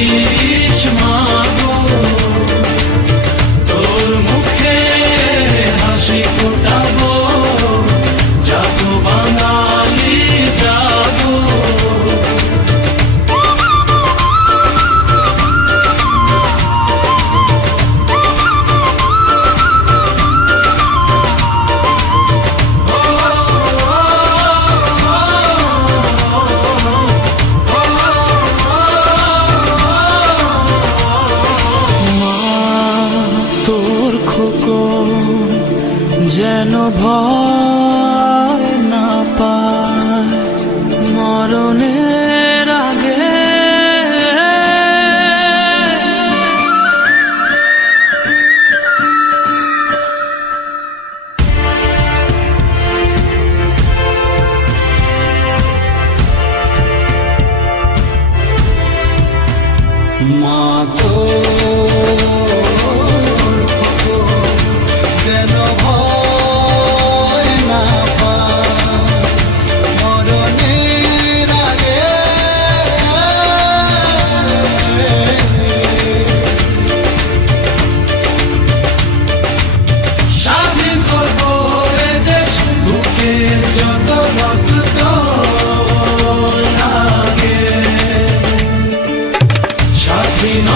This মাগো, তোর মুখে হাসি ফোটাবো, জাগো বাঙালি জাগো। তোর খোকন যেন ভয় না পায় মরণের আগে, মা তো যেন ভয় না পায় মরণের আগে, স্বাধীন করবো এ দেশ, বুকের যত রক্ত লাগে স্বাধীন